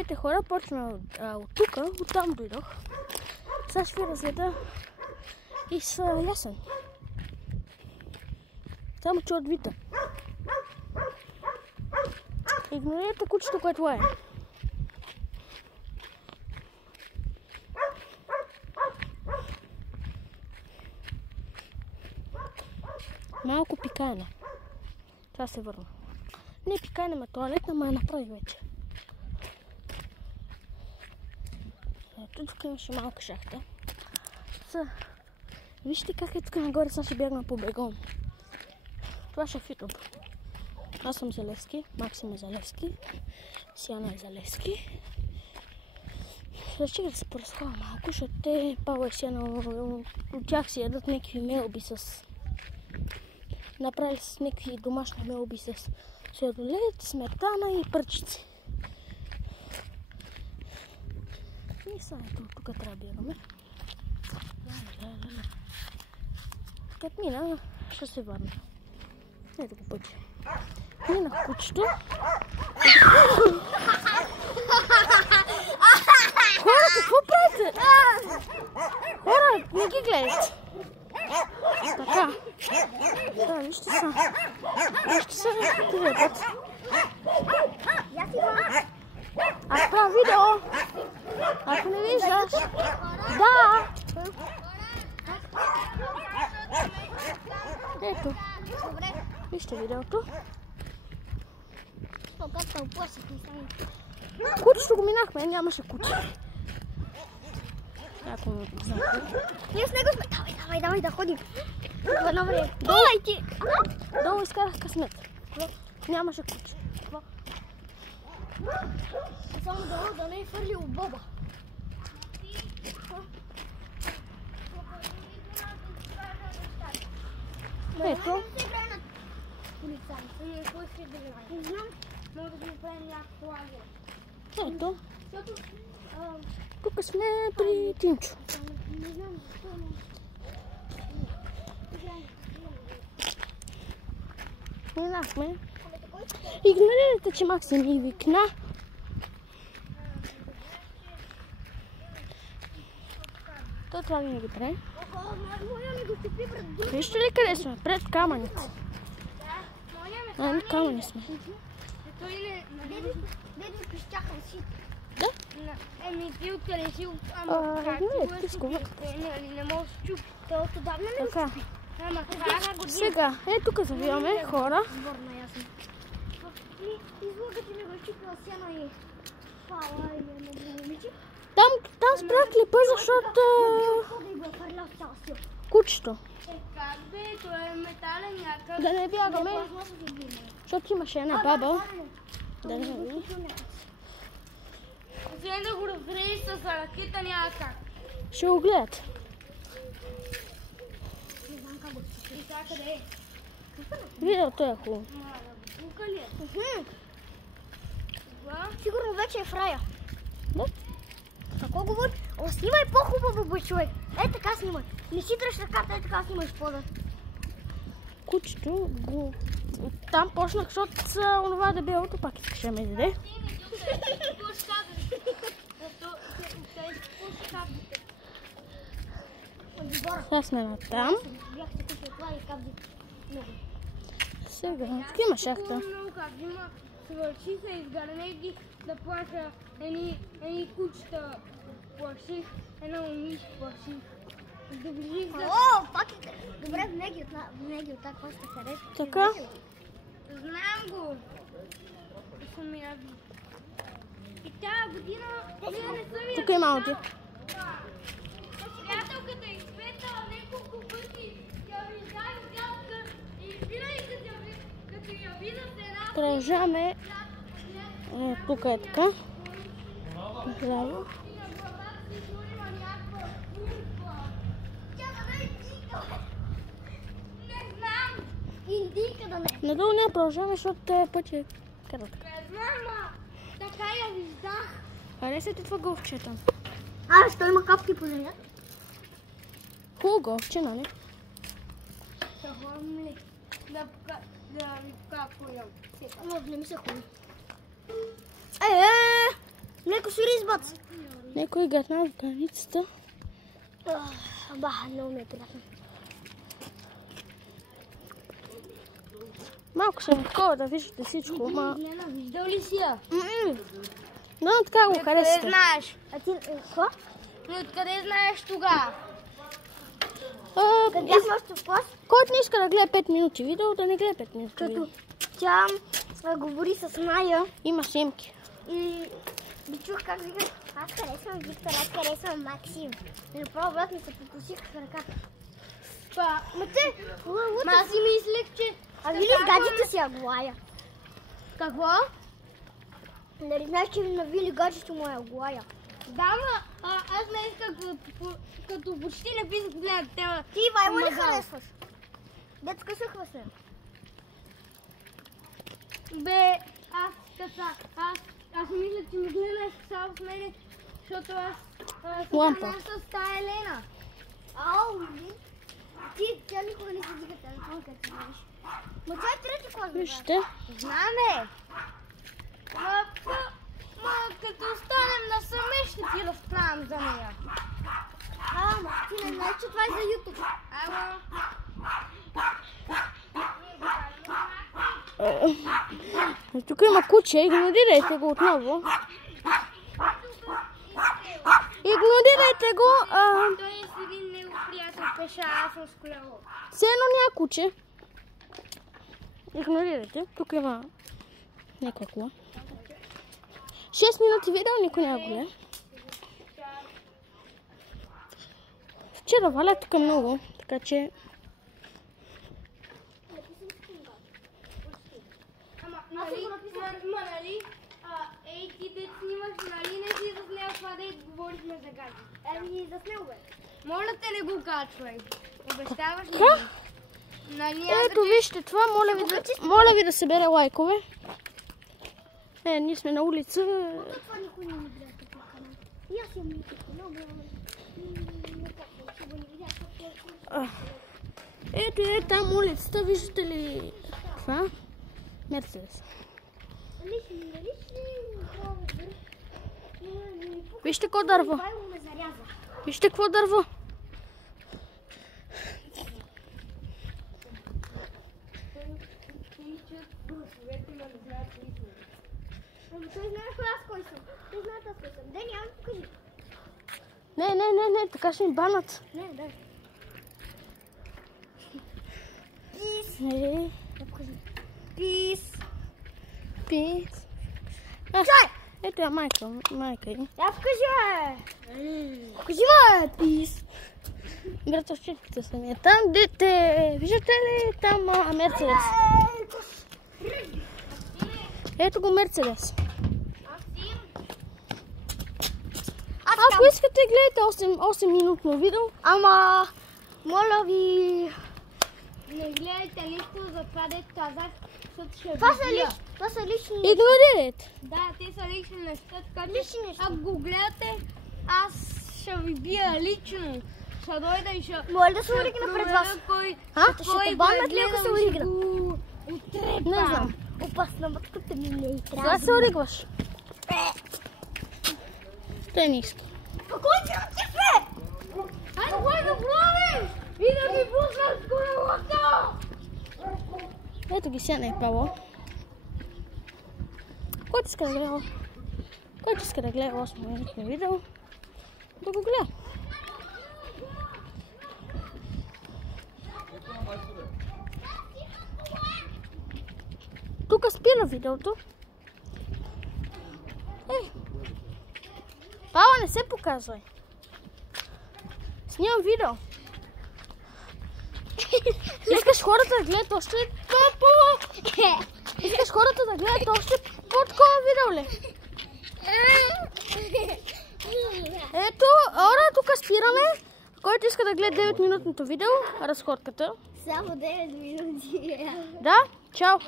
Здравейте хора, почваме от тук, оттам дойдох. Сега ще ви разгледа и с лесен. Само че от вита. Игнорирайте кучето, което лае. Малко пикане. Това се върна. Не пикане, ма туалетна, ма я направи вече. Тук имаше малка шахта. Вижте как е тук нагоре, сега ще бягна по бегом. Това ще е в YouTube. Аз съм Залевски, Максим е Залевски, Сиана е Залевски. Ще да се поразхова малко, защото те, Павла и Сиана, от тях си ядат някакви мелби с... Направили с някакви домашни мелби с сладолед, сметана и пръчици. И сега тук трябва да бягаме. Като мина, ще се върна. Ето го пъти. Минах кучето. Хора, какво правите? Хора, не ги гледайте. Така. Да, вижте са. Вижте са, тия път. Аз правя видео. Ако не виждаш. Да. Ето. Вижте видеото. Кучето го минахме, нямаше куче. Ако не знаете. Ние с него сме. Давай да ходим. Едно време. Долу изкарах късмет. Нямаше куче. Само долу да не е фърлил боба. Ето. Ето. Тук сме при Тинчо. Минахме. Игнорирайте, че Максим ни викна. Той това винаги прави. Вижте ли къде сме? Пред камъните. Камъни сме. Да? Еми, ти откъде си, ти скуват. Не може да чупи. Той отдавна не го чупи. Сега, тук завиваме хора. Излъга ти не го чупила Сяна и Пала и не го мичи. Там спрях клипа, защото... Кучето. Как бе, това е метален някакъв. Да не бягаме, защото имаше една баба. Да не види. Освен да го разреди с ракета няма как. Ще го гледат. Не знам как го чупи. И сега къде е? Видеото е хубаво. Тука ли е? Сигурно вече е в рая. Да? Какво говори? Снимай по-хубаво, бе, човек. Така снимай. Не си дръж ръката, така снимай с пода. Кучето го... Там почнах, защото онова дебелото пак искаше да ме даде. Сега сме на там. Сега, тук има шахта. Свърши се, изгарне ги да плаша едни кучета плаших, една момиче плаших. Доближих се. О, пак е. Добре, винаги от такова ще хареса. Така? Знам го. Съм я ви. И тази година ние не съм я. Тук има ауди. Приятелката е изпетала няколко пъти. Тя ми дай дядка и винаги като я видя с една... Продължаваме. Тук е така. Здраво. Индийка да не. Надолу ние продължаваме, защото път е кратък. Не знам, така я виждах. Хареса ти това голфче там? Що има капки по земя? Хубаво голфче, нали? Съхвам ли? Да ви покажа какво ям. Не ми се худи. Не някой свири избац. Некои гатна в границата. Много ми е приятно. Малко съм такова да виждате всичко, ама... Виждал ли си я? Но така го Къде харесате. знаеш? А ти, какво? Но откъде знаеш тогава? Къде можеш да Който не иска да гледа 5 минути видео, да не гледа 5 минути видео. Като тя говори с Майя Има снимки. и чух как вика, аз харесвам Виктор, аз харесвам Максим. И направо брат ми се покусих с ръката. Ма те, аз си мислех, че... А вили с гаджето си Аглая. Какво? Нали знаеш, че на Вили гаджето му е Аглая? Да, ма аз не исках, като почти не писах на тема. Ти Ивайло ли харесваш? Детска съхва се. Бе, аз мисля, че ми гледаш само в мене, защото аз Лампа. с тая Елена. Ау, тя никога не се дига телефон, като си видиш. Но това е трети клас, бе. Вижте. Знаме. Ма като останем насаме, ще ти разправям за нея. Ама, ти не знаеш, че това е за YouTube. Тук има куче, игнорирайте го отново. Игнорирайте го. Той е с един негов приятел пеша, аз съм с колело. Все едно няма куче. Игнорирайте. Тук има някаква кола. 6 минути видео, никой няма гледа. Вчера валя тук много, така че... Нали, ей ти дет снимаш, нали не си заснел това дет говорихме за гаджет? Еми заснел бе. Моля те не го качвай. Обещаваш ли? Нали, Ето вижте това, моля ви да събере лайкове. Ние сме на улица. Това никой не ми гледа такъв канал. И аз имам YouTube канал, бе. Ето е там улицата, виждате ли това? Мерцедес. Вижте какво дърво. Вижте какво дърво. Той знаеш аз кой съм. Той знаеш аз кой съм. Дени, ами покажи. Не, така ще ми банат. Не, дай. Покажи. Пис. Ето я майка им. Я покажи, бе. Покажи, бе, пис. Братовчетите са ми. Там дете, виждате ли там Мерцедес? Ето го Мерцедес. Ако искате, гледайте 8-минутно видео. Ама, моля ви, не гледайте нищо за това, дето казах, защото ще това са лични неща. Игнорирайте. Да, те са лични неща, така че ако го гледате, аз ще ви бия лично. Ще дойда и ще... Моля да се оригна пред вас. Ще те банят ли, ако се оригна? Не знам. Опасна бътката ми не е Кога се оригваш? Той не иска. Кой ти отива? Айде, кой да правиш? И да ми пуснат с колелото! Ето ги Сяна и Павло. Който иска да гледа 8-минутно видео, да го гледа. Тук спира видеото. Павло, не се показвай. Снимам видео. Искаш хората да гледат още Искаш хората да гледат още по-такова видео ли? Ето, тук спираме. Който иска да гледа 9-минутното видео, разходката. Само 9 минути. Да, чао.